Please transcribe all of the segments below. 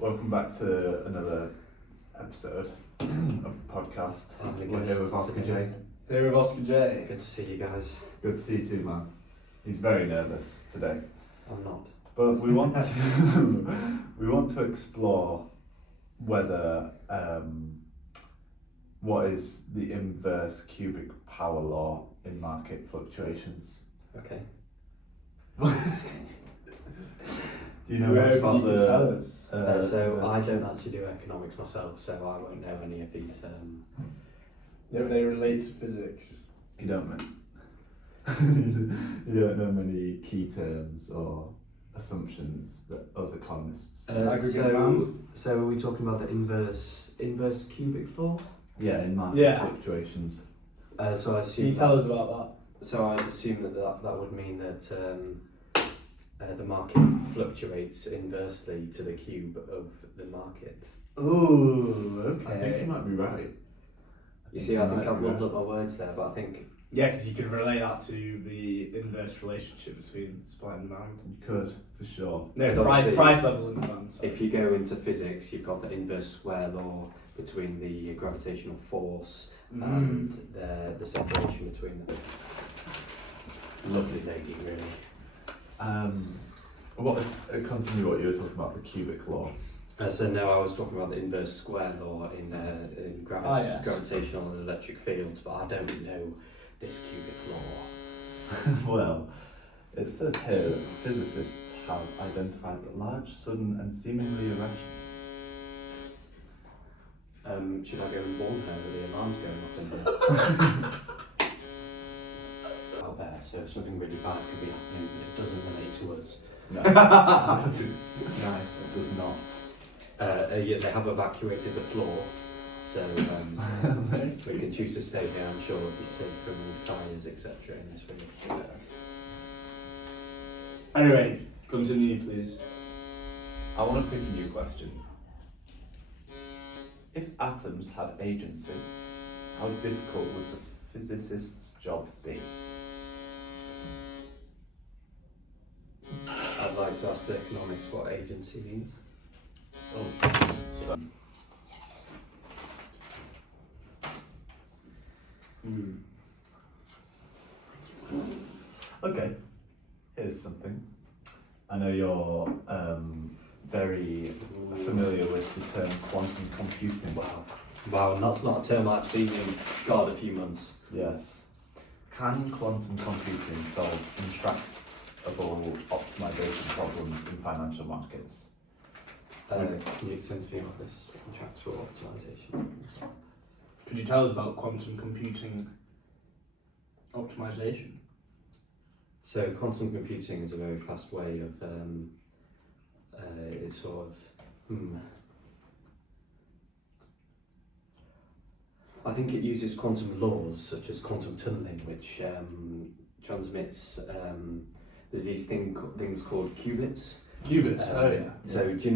Welcome back to another episode of the podcast. We're here with Oscar J. Here with Oscar J. Good to see you guys. Good to see you too, man. He's very nervous today. I'm not. But we want to we want to explore whether what is the inverse cubic power law in market fluctuations. Okay. Do you know much about the? Tell us. So I don't actually do economics myself, so I won't know any of these. They relate to physics. You don't know. You don't know many key terms or assumptions that us economists. So are we talking about the inverse cubic law? Yeah, in market fluctuations. So I assume. Can you tell us about that? So I assume that would mean that the market fluctuates inversely to the cube of the market. Ooh, okay. I think you might be right. You see, I think I've muddled up my words there, but I think. Yeah, because you could relate that to the inverse relationship between supply and demand. You could, for sure. No, price level and demand. Sorry. If you go into physics, you've got the inverse square law between the gravitational force and the separation between them. Lovely lady, really. Continue what you were talking about, the cubic law. So no, I was talking about the inverse square law in gravitational and electric fields, but I don't know this cubic law. Well, it says here that physicists have identified that large, sudden and seemingly irrational. Should I go and warn her that the alarm's going off in there? Out there, so something really bad could be happening, but it doesn't relate to us. No. Nice, it does not. Yeah, they have evacuated the floor, so we can choose to stay here. I'm sure we'll be safe from fires, etc. in this room. Anyway, continue, please. I want to pick a new question. If atoms had agency, how difficult would the physicist's job be? I'd like to ask the economics what agency means. Okay, here's something. I know you're very familiar with the term quantum computing. Wow, and that's not a term I've seen in, God, a few months. Yes. Can quantum computing solve intractable optimization problems in financial markets? Can you explain to me what this intractable optimization? Could you tell us about quantum computing optimization? So quantum computing is a very fast way of it's sort of I think it uses quantum laws such as quantum tunneling, which transmits there's these things called qubits. Qubits, So do you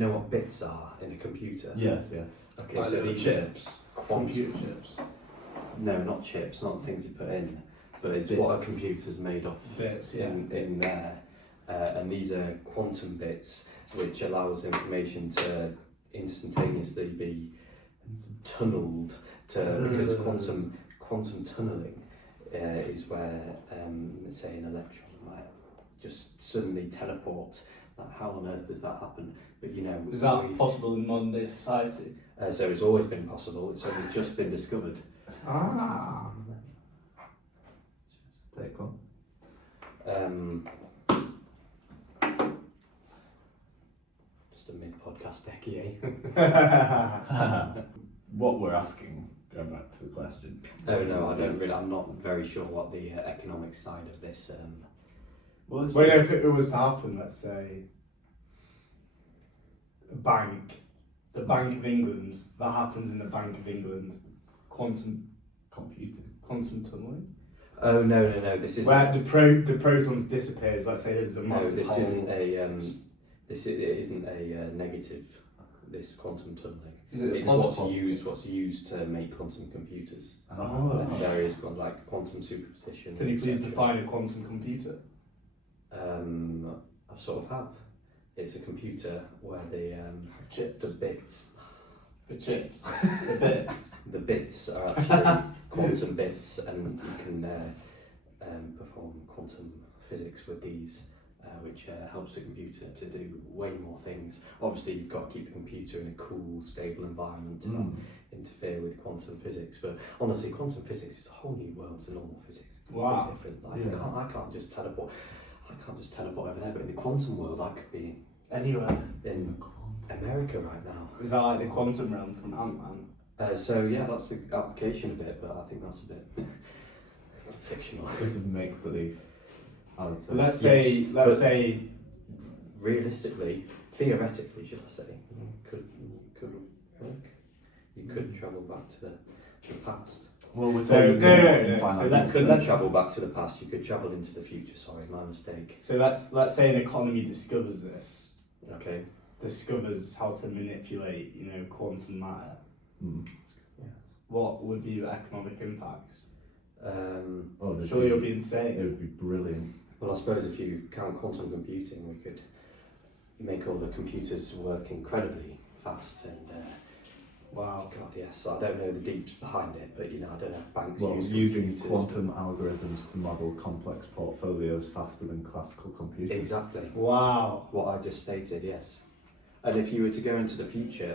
know what bits are in a computer? Yes. Okay, like so the these chips, computer chips. No, not chips, not things you put in, but it's bits. what a computer's made of Bits, in there. And these are quantum bits, which allows information to instantaneously be tunneled because quantum tunneling is where let's say an electron might just suddenly teleport. Like, how on earth does that happen? But you know, is that possible in modern day society? So it's always been possible. It's only just been discovered. Take one. Just a mid-podcast decky, eh? What we're asking, going back to the question. Oh no, I don't really. I'm not very sure what the economic side of this. Well, it's If it was to happen, let's say, the Bank of England, that happens in the Bank of England, quantum tunneling. Oh no! This is where the protons disappears. Let's say there's a no. massive This hole. isn't a negative. This quantum tunneling. It's what's used to make quantum computers. Oh. And various like quantum superposition. Can you please define a quantum computer? I sort of have. it's a computer where the Chips. bits The chips. The bits. the bits are actually quantum bits, and you can perform quantum physics with these, which helps the computer to do way more things. Obviously, you've got to keep the computer in a cool, stable environment to not interfere with quantum physics. But honestly, quantum physics is a whole new world to normal physics. It's Wow. completely different. Like, Yeah. I can't just teleport. I can't just teleport over there. But in the quantum world, I could be Anywhere. in America right now. Is that like the quantum realm from Ant-Man? So yeah, that's the application of it, but I think that's a bit fictional. Bit of make believe, I would say. So let's say Realistically, theoretically, should I say, could work. You could travel back to the past. Well, we're So, saying no. You let's couldn't travel back to the past. You could travel into the future. Sorry, my mistake. So let's say an economy discovers this. Okay. Discovers how to manipulate, quantum matter. Yeah. What would be the economic impacts? Well, Surely it'll be it insane. would be brilliant. Well, I suppose if you count quantum computing, we could make all the computers work incredibly fast and. Wow. God, yes. I don't know the deeps behind it, but I don't know if banks Well, use using computers, quantum algorithms to model complex portfolios faster than classical computers. Exactly. Wow. What I just stated, yes. And if you were to go into the future,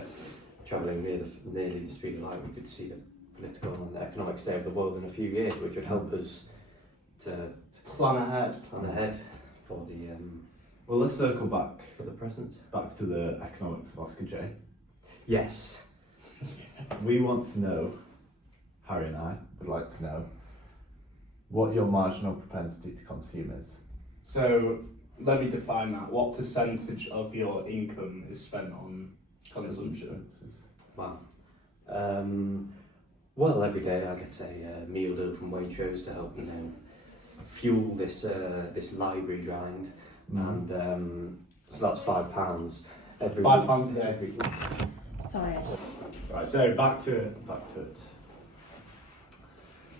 travelling nearly the speed of light, we could see the political and economic state of the world in a few years, which would help us to Plan ahead. plan ahead for the Well, let's circle back present. to the economics of Oscar J. Yes. We want to know, Harry and I would like to know, what your marginal propensity to consume is. So let me define that. What percentage of your income is spent on consumption? Wow. Well, every day I get a meal deal from Waitrose to help fuel this library grind, and so that's £5 every. £5 a day. Sorry. Right. So back to it.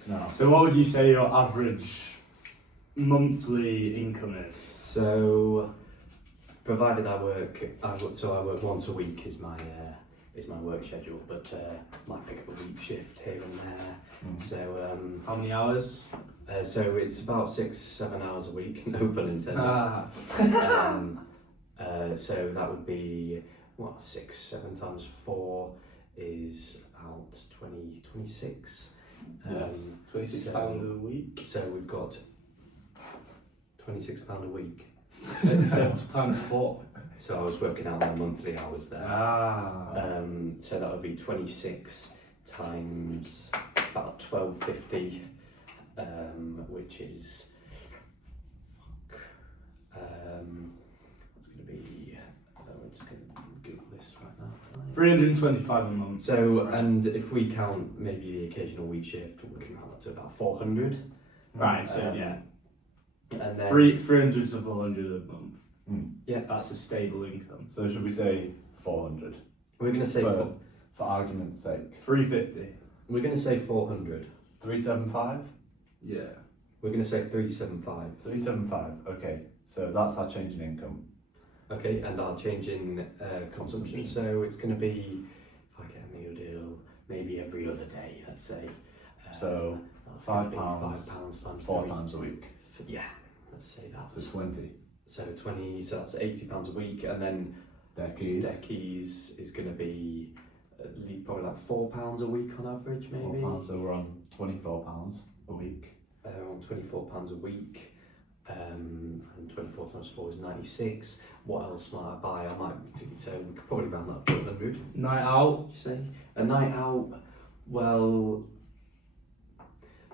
Now, So what would you say your average monthly income is? So, provided I work once a week is my work schedule, but might pick up a week shift here and there. So How many hours? so it's about 6-7 hours a week, no pun intended. So that would be 6-7 times 4 is about 26. Yes. £26 a week. So we've got £26 a week. So times 4. So I was working out my monthly hours there. So that would be 26 times about 12.50, which is it's going to be. We're just going to Google this right now. 325 a month. So, and if we count maybe the occasional week shift, we can round up to about 400. Right. So yeah, And then 300 to 400 a month. Yeah, That's a stable income. so should we say 400? we're going to say For argument's sake. 350. we're going to say 400. 375? Yeah. We're going to say 375. 375, okay. So that's our change in income. Okay, and I'll change in consumption. So it's going to be, if I get a meal deal, maybe every other day, let's say. So that's gonna be £5 £5 times 4 3. times a week. Yeah, let's say that. So 20. So 20, so that's £80 a week, and then Deckies is going to be probably like £4 a week on average, maybe. £4, so we're on £24 a week. On £24 a week, and 24 times 4 is 96. What else might I buy? So we could probably round that up to 100. Night out. Would you say? A night out, well,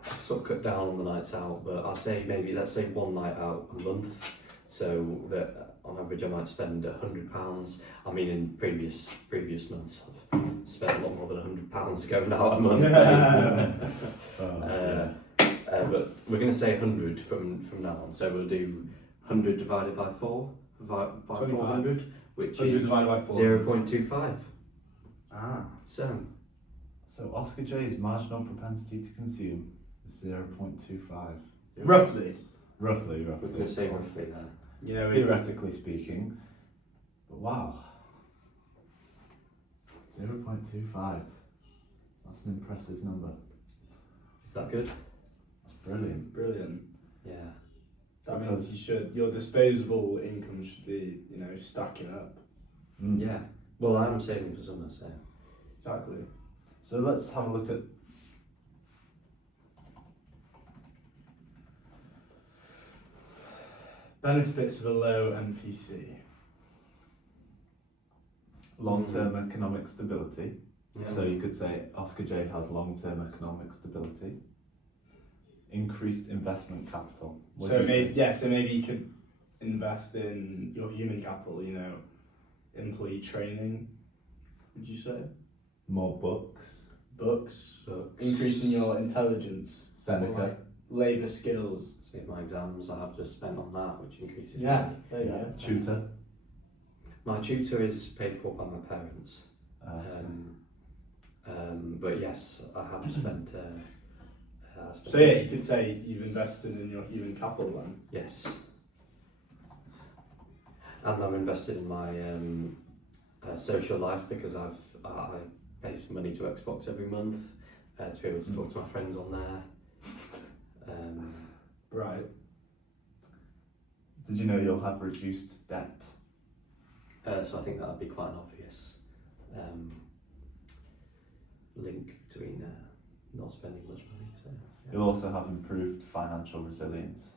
I've sort of cut down on the nights out, but I'll say let's say one night out a month. So that on average I might spend £100. I mean, in previous months I've spent a lot more than £100 going out a month. But we're going to say 100 from now on. So we'll do 100 divided by 4, by 400, which 100 is divided by 4. 0.25. So So Oscar J's marginal propensity to consume is 0.25. roughly. Roughly. We're going to say roughly there. You know, Theoretically speaking, But wow, 0.25. That's an impressive number. Is that good? That's brilliant. Brilliant. Yeah. That means your disposable income should be, stacking up. Yeah. Well, I'm saving for summer, so. Exactly. So let's have a look at Benefits of a low MPC. long-term economic stability. Yeah. So you could say Oscar J has long-term economic stability. Increased investment capital. What do you say? So maybe you could invest in your human capital, employee training, would you say? More books. Books, increasing your intelligence, Seneca. labour skills. See if my exams I have just spent on that, which increases Yeah, my there you go. Tutor. My tutor is paid for by my parents. But yes, I have spent. So yeah, you could say you've invested in your human capital then. Yes. And I'm invested in my social life because I pay some money to Xbox every month to be able to talk to my friends on there. Right. Did you know you'll have reduced debt? So I think that would be quite an obvious link between not spending much money. So yeah. You'll also have improved financial resilience.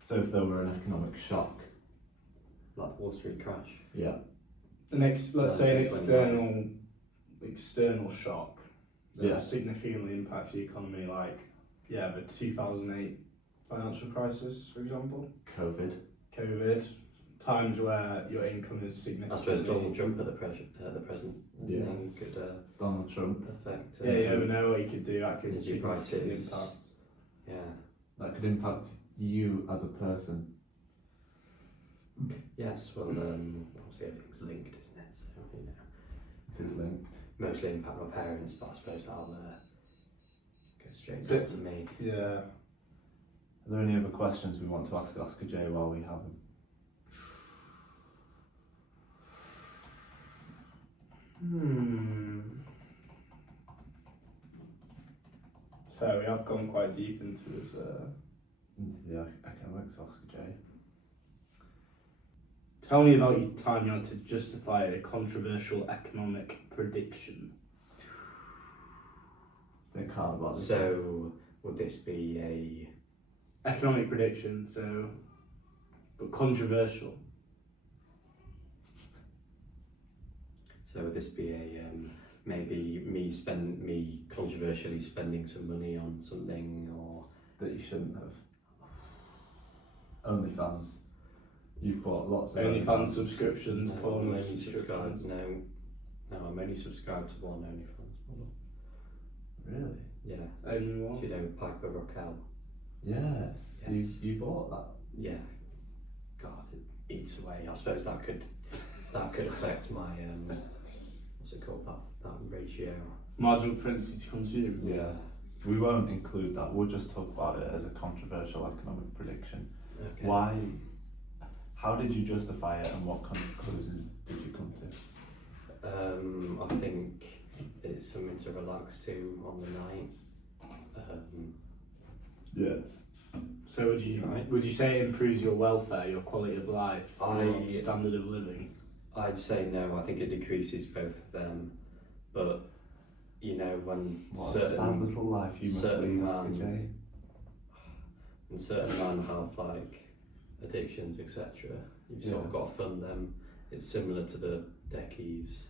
So if there were an economic shock, like the Wall Street crash. yeah, Let's say an external shock that significantly impacts the economy, like the 2008 financial crisis, for example. COVID, times where your income is I significantly. suppose Donald Trump at the present. Yeah. He could Donald Trump. affect. Yeah, you never know what he could do. That could energy significantly prices. impact. Yeah. That could impact you as a person. Yes. Well, obviously everything's linked, isn't it? So It is linked. mostly impact my parents, but I suppose that'll go straight down to me. Yeah. Are there any other questions we want to ask Oscar J while we have him? So we have gone quite deep into this. Into the economics of Oscar J. Tell me about your time you had to justify a controversial economic prediction. Think hard about this. So would this be a Economic prediction, but controversial. So would this be a maybe me controversially spending some money on something, or that you shouldn't have. OnlyFans. You've bought lots of OnlyFans subscriptions, no, porn I'm only subscribed. subscriptions. No, I'm only subscribed to one OnlyFans model. Really? Yeah. Only one? Do you know Piper Raquel? Yes. Yes. You bought that. Yeah. God, it eats away. I suppose that could affect my what's it called, that ratio. Marginal propensity to consume. Yeah. We won't include that. We'll just talk about it as a controversial economic prediction. Okay. Why? How did you justify it, and what conclusion did you come to? I think it's something to relax to on the night. Yes. So Right. would you say it improves your welfare, your quality of life, your I- standard of living? I'd say no. I think it decreases both of them. But when What a sad certain little life you must certain lead, Oscar J. and certain men have like addictions, etc. You've sort of Yes. got to fund them. It's similar to the deckies.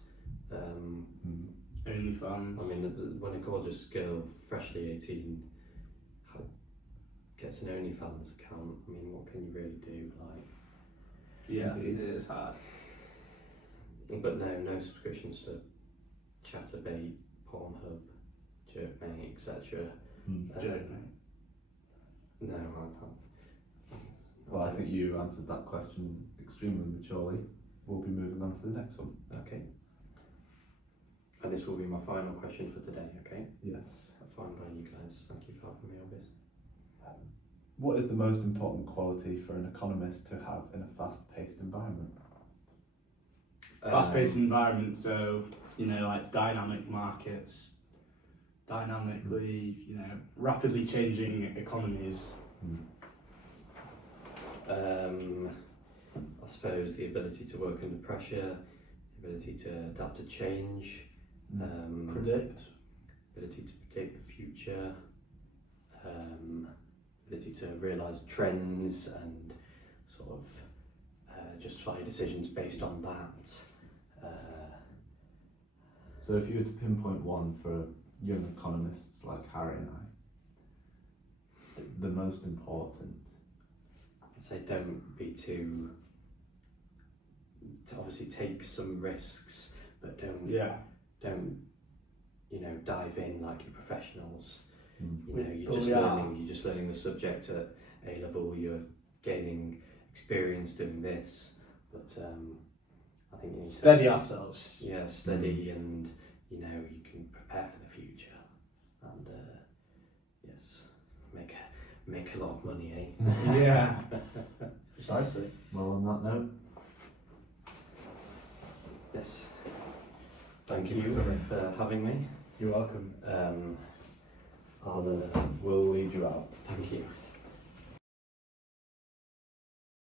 OnlyFans. I mean, when a gorgeous girl, freshly 18, gets an OnlyFans account, I mean, what can you really do? Like, Yeah, Indeed. it is hard. but no subscriptions to Chatterbait, Pornhub, Jerkmate, etc. Joke, mate. No, I can't. Well, I think you answered that question extremely maturely. We'll be moving on to the next one. Okay. And this will be my final question for today, okay? Yes. Fine by you guys. Thank you for having me on this. What is the most important quality for an economist to have in a fast-paced environment? fast-paced environment, so like dynamic markets, dynamically, rapidly changing economies. I suppose the ability to work under pressure, the ability to adapt to change, Predict. ability to predict the future, ability to realise trends and sort of justify decisions based on that. So if you were to pinpoint one for young economists like Harry and I, the most important. I'd say don't be to obviously take some risks, but don't dive in like you're professionals. You're just learning the subject at A level. You're gaining experience doing this, but I think you need steady ourselves. Yeah, steady, and you can prepare for the future, and yes, make a lot of money, eh? Yeah, precisely. Well, on that note, yes. Thank you for having me. You're welcome. we'll lead you out. Thank you.